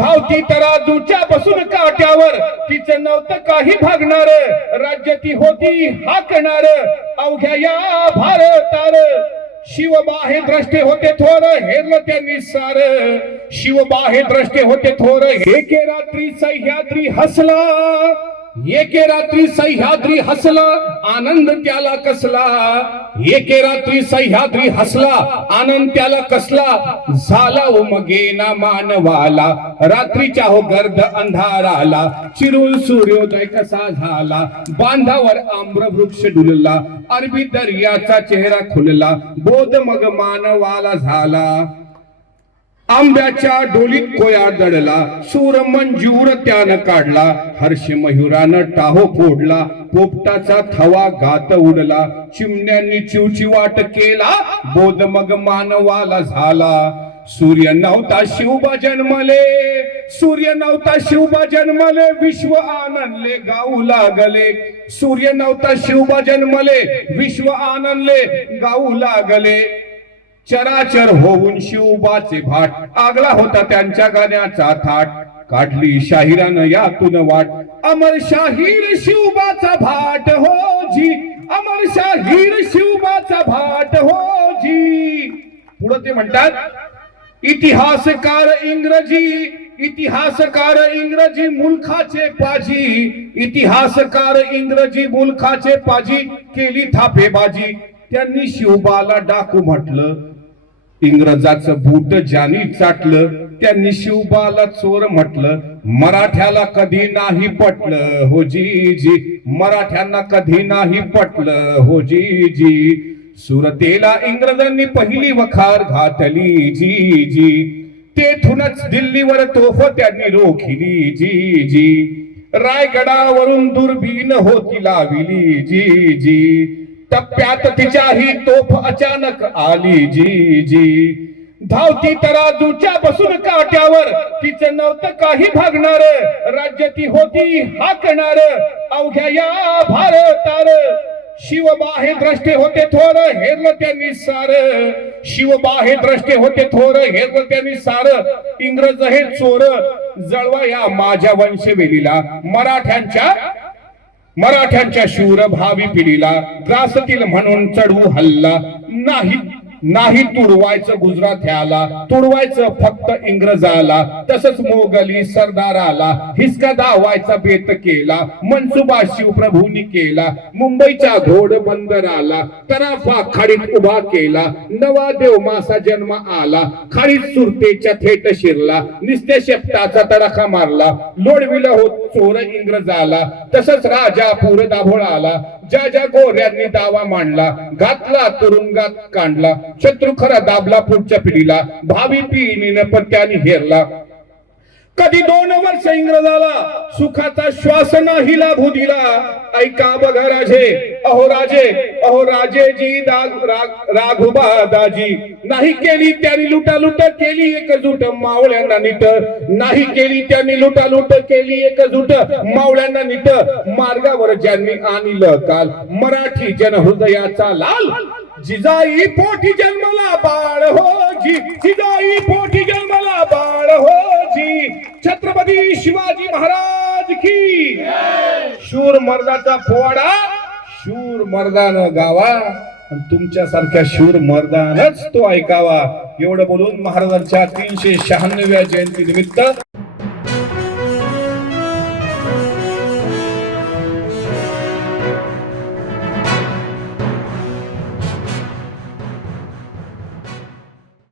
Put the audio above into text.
धावती तराजूच्या बसून काट्यावर तिचं नव्हतं काही भागणार, राज्य ती होती हाकणार अवघ्या या भारतार. शिवबाहे द्रष्टे होते थोर हेरलं त्यांनी सार, शिवबाहे द्रष्टे होते थोर. एके रात्री सह्याद्री हसला, एके रात्री सह्याद्री हसला आनंद त्याला कसला, एके रात्री सह्याद्री हसला आनंद त्याला कसला. झाला उमगेना मानवाला रात्रीच्या हो गर्द अंधाराला, चिरून सूर्योदय कसा झाला बांधावर आम्रवृक्ष डुलला, अरबी दर्याचा चेहरा खुलला बोध मग मानवाला झाला. आंब्याच्या डोलीत कोया दडला सूर मंजूर त्यानं काढला, हर्ष मयुरानं टाहो फोडला पोपटाचा थवा गात उडला, चिमण्यांनी चिवचिवाट केला बोध मग मानवाला झाला. सूर्य नव्हता शिवबा जन्मले, सूर्य नव्हता शिवबा जन्मले विश्व आनंदले गाऊ लागले, सूर्य नव्हता शिवबा जन्मले विश्व आनंदले गाऊ लागले. चराचर होऊन शिवबाचे भाट आगला होता त्यांच्या गाण्याचा थाट, काढली शाहिरानं यातून वाट अमर शाहीर शिवबाचा भाट हो जी, अमर शाहीर शिवबाचा भाट हो जी. पुढे ते म्हणतात इतिहासकार इंग्रजी, इतिहासकार इंग्रजी मुलखाचे पाजी, इतिहासकार इंग्रजी मुलखाचे पाजी केली थापेबाजी. त्यांनी शिवबाला डाकू म्हटलं, इंग्रजाचं बूट ज्यांनी चाटलं त्यांनी शिवबाला चोर म्हटलं. मराठ्याला कधी नाही पटलं हो जी जी, मराठ्यांना कधी नाही पटलं हो जी जी. सुरतेला इंग्रजांनी पहिली वखार घातली जी जी, तेथूनच दिल्लीवर तोफ त्यांनी रोखिली जी जी. रायगडावरून दुर्बीण होती लाविली जी जी, टप्प्यात तिच्याही तोफ अचानक आली जी जी. धावती तराजूच्या बसून काट्यावर तिचं नव्हतं काही भागणार, राज्य ती होती हाकणार अवघ्या या भारतार. शिवबाहे द्रष्टे होते थोर हेरलं त्यांनी सार, शिवबाहे द्रष्टे होते थोर हेरलं त्यांनी सार. इंग्रज हे चोर जळवा या माझ्या वंशवेलीला, मराठ्यांच्या शूर भावी पिढीला ग्रासतील म्हणून चढवू हल्ला. नाही तुडवायचं गुजराथ्याला, तुडवायचं फक्त इंग्रजाला. तसंच मोगली सरदाराला हिसका दावायचा बेत केला, मनसुबा शिवप्रभूंनी केला. मुंबईच्या घोड बंदराला तराफा खाडीत उभा केला, नवा देव मासा जन्म आला खाडीत सुरतेच्या थेट शिरला. निस्त्या शेपटाचा तडाखा मारला, लोडविला होत चोर इंग्रजाला. तसंच राजापूर दाभोळाला ज्या ज्या गोऱ्यांनी दावा मांडला, घातला तुरुंगात काढला. शत्रू खरा दाबला पुढच्या पिढीला, भावी पिढीने पत्त्याने हेरला. कधी 2 वर्ष इंग्रजाला सुखाचा श्वास नाही लाभू दिला. ऐका बघा राजे अहो राजे, अहो राजेजी राघोबा दाजी. नाही केली त्यांनी लुटालुट केली एकजूट मावळ्यांना नीट, नाही केली त्यांनी लुटालुट केली एकजूट मावळ्यांना नीट. मार्गावर ज्यांनी आणलं काल मराठी जन हृदयाचा लाल, जिजाई पोटी जन्मला बाळ हो जी, जिजाई पोटी जन्मला बाळ हो जी. छत्रपती शिवाजी महाराज की. शूर मर्दाचा पोवाडा शूर मर्दानं गावा, तुमच्यासारख्या शूर मर्दानच तो ऐकावा. एवढं बोलून महाराजांच्या 396व्या जयंती निमित्त